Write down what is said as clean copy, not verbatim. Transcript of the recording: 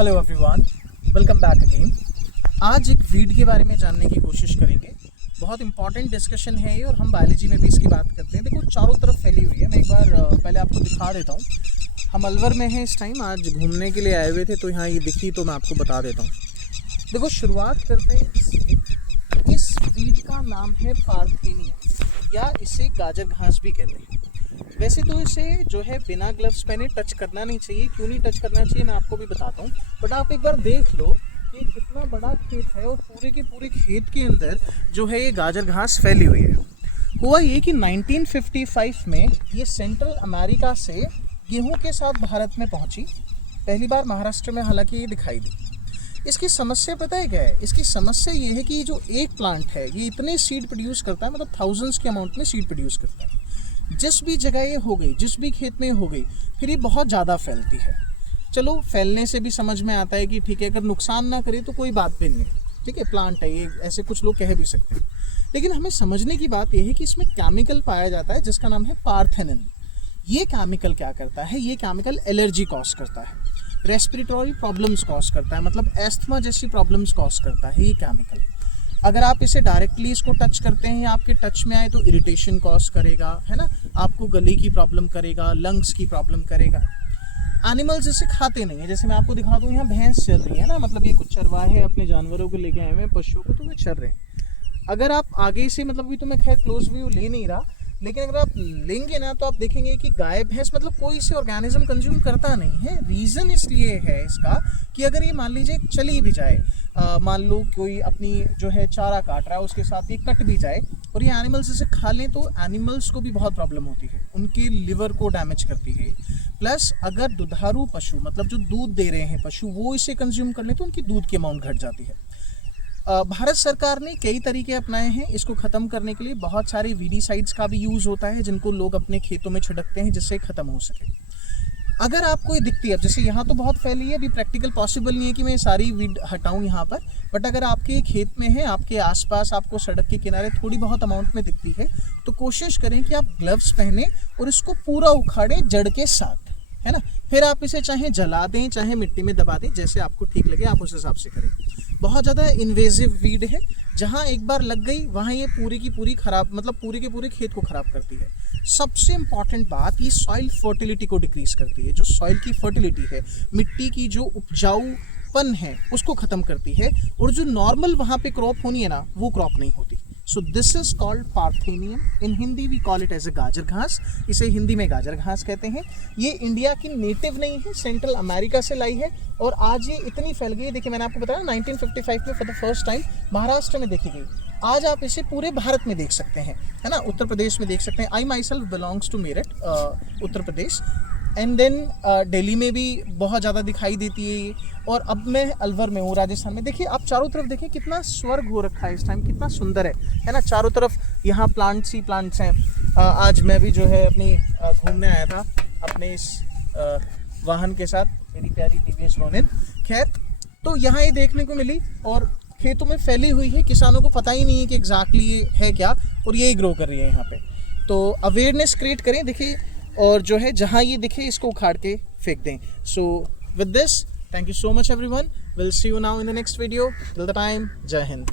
Hello everyone, welcome back again. आज एक weed के बारे में जानने की कोशिश करेंगे। बहुत इंपॉर्टेंट डिस्कशन है ये और हम बायोलॉजी में भी इसकी बात करते हैं। देखो चारों तरफ फैली हुई है। मैं एक बार पहले आपको दिखा देता हूँ। हम अलवर में हैं इस टाइम, आज घूमने के लिए आए हुए थे तो यहाँ ये दिखी तो मैं आपको बता देता हूँ। देखो शुरुआत करते हैं इससे। इस वीड का नाम है पार्थेनियम या इसे गाजर घास भी कहते हैं। वैसे तो इसे जो है बिना ग्लव्स पहने टच करना नहीं चाहिए। क्यों नहीं टच करना चाहिए मैं आपको भी बताता हूँ, बट आप एक बार देख लो कि कितना बड़ा खेत है और पूरे के पूरे खेत के अंदर जो है ये गाजर घास फैली हुई है। हुआ ये कि 1955 में ये सेंट्रल अमेरिका से गेहूं के साथ भारत में पहुंची। पहली बार महाराष्ट्र में हालांकि ये दिखाई दी। इसकी समस्या पता है क्या है? इसकी समस्या ये है कि जो एक प्लांट है ये इतने सीड प्रोड्यूस करता है, मतलब थाउजेंड्स के अमाउंट में सीड प्रोड्यूस करता है। जिस भी जगह ये हो गई, जिस भी खेत में हो गई, फिर ये बहुत ज़्यादा फैलती है। चलो फैलने से भी समझ में आता है कि ठीक है, अगर नुकसान ना करे तो कोई बात भी नहीं है, ठीक है, प्लांट है ये, ऐसे कुछ लोग कह भी सकते हैं। लेकिन हमें समझने की बात यह है कि इसमें केमिकल पाया जाता है जिसका नाम है पार्थेनिन। ये केमिकल क्या करता है? ये केमिकल एलर्जी कॉज करता है, रेस्पिरेटरी प्रॉब्लम्स कॉज करता है, मतलब एस्थमा जैसी प्रॉब्लम्स कॉज करता है ये केमिकल। अगर आप इसे डायरेक्टली इसको टच करते हैं या आपके टच में आए तो इरिटेशन कॉज करेगा, है ना, आपको गले की प्रॉब्लम करेगा, लंग्स की प्रॉब्लम करेगा। एनिमल्स इसे खाते नहीं है। जैसे मैं आपको दिखा दूँ, यहाँ भैंस चल रही है ना, मतलब ये कुछ चरवाहे अपने जानवरों को लेके आए हुए हैं, पशुओं को, तो वे चर रहे हैं। अगर आप आगे से, मतलब अभी तो मैं खैर क्लोज व्यू ले नहीं रहा, लेकिन अगर आप लेंगे ना तो आप देखेंगे कि गाय भैंस मतलब कोई इसे ऑर्गेनिज्म कंज्यूम करता नहीं है। रीज़न इसलिए है इसका कि अगर ये मान लीजिए चली भी जाए, मान लो कोई अपनी जो है चारा काट रहा है, उसके साथ ये कट भी जाए और ये एनिमल्स इसे खा लें तो एनिमल्स को भी बहुत प्रॉब्लम होती है, उनके लिवर को डैमेज करती है। प्लस अगर दुधारू पशु, मतलब जो दूध दे रहे हैं पशु, वो इसे कंज्यूम कर लें तो उनकी दूध की अमाउंट घट जाती है। भारत सरकार ने कई तरीके अपनाए हैं इसको ख़त्म करने के लिए। बहुत सारे वीडीसाइड्स का भी यूज़ होता है जिनको लोग अपने खेतों में छिड़कते हैं जिससे ख़त्म हो सके। अगर आपको ये दिखती है, जैसे यहाँ तो बहुत फैली है, अभी प्रैक्टिकल पॉसिबल नहीं है कि मैं सारी वीड हटाऊँ यहाँ पर, बट अगर आपके खेत में है, आपके आसपास आपको सड़क के किनारे थोड़ी बहुत अमाउंट में दिखती है तो कोशिश करें कि आप ग्लव्स पहने और इसको पूरा उखाड़ें जड़ के साथ, है ना। फिर आप इसे चाहे जला दें चाहे मिट्टी में दबा दें, जैसे आपको ठीक लगे आप उस हिसाब से करें। बहुत ज़्यादा इन्वेजिव वीड है, जहाँ एक बार लग गई वहाँ ये पूरी की पूरी खराब, मतलब पूरे के पूरे खेत को खराब करती है। सबसे इम्पॉर्टेंट बात, ये सॉइल फर्टिलिटी को डिक्रीज करती है। जो सॉइल की फर्टिलिटी है, मिट्टी की जो उपजाऊपन है, उसको ख़त्म करती है और जो नॉर्मल वहाँ पे क्रॉप होनी है ना, वो क्रॉप नहीं होती। So this is called parthenium. In Hindi we call it as a gajar ghas. इसे हिंदी में गाजर घास कहते हैं। ये इंडिया की नेटिव नहीं है, सेंट्रल अमेरिका से लाई है और आज ये इतनी फैल गई है। देखिए मैंने आपको बताया 1955 में for the first time Maharashtra में देखी गई। आज आप इसे पूरे भारत में देख सकते हैं, है ना, उत्तर प्रदेश में देख सकते हैं। I myself belongs to Meerut, Uttar Pradesh, and then Delhi में भी बहुत ज़्यादा दिखाई देती है ये। और अब मैं अलवर में हूँ, राजस्थान में। देखिए आप चारों तरफ देखिए कितना स्वर्ग हो रखा है इस टाइम, कितना सुंदर है ना। चारों तरफ यहाँ प्लांट्स ही प्लांट्स हैं। आज मैं भी जो है अपनी घूमने आया था अपने इस वाहन के साथ, मेरी प्यारी टीवीएस रोनिन। खैर तो यहाँ ये देखने को मिली और खेतों में फैली हुई है। किसानों को पता ही नहीं है कि एग्जैक्टली ये है क्या, और यही ग्रो कर रही है यहाँ पे। तो अवेयरनेस क्रिएट करें, देखिए, और जो है जहाँ ये दिखे इसको उखाड़ के फेंक दें। So with this, thank you so much everyone. Will see you now in the next video. Till the time, जय हिंद।